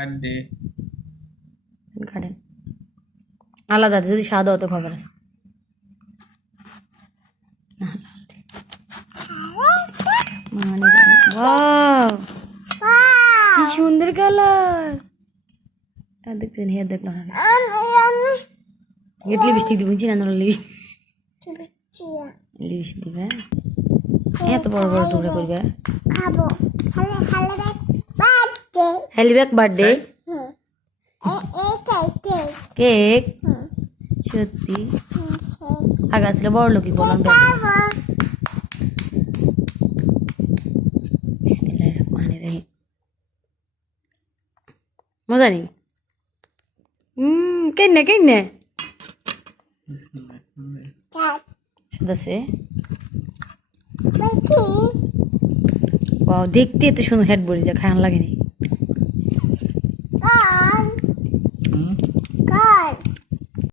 birthday garden আলাদা যদি সাদা হতো খবর আছে কি সুন্দর কালার দেখতেন হেয়ার দেখলাম লিপস্টিক দিব চিনা লিপস্টিক দিবে এত বড় বড় টুকরা করবে হ্যালি ব্যাক বার্থডে কেক সত্যি আগে আসলে বড় লোকই বললাম বিসমিল্লাহির রহমানির রহিম মজা নেই কেন সাদাসে দেখতে এত সুন্দর হেড বড়ি যা খায়ান লাগেনি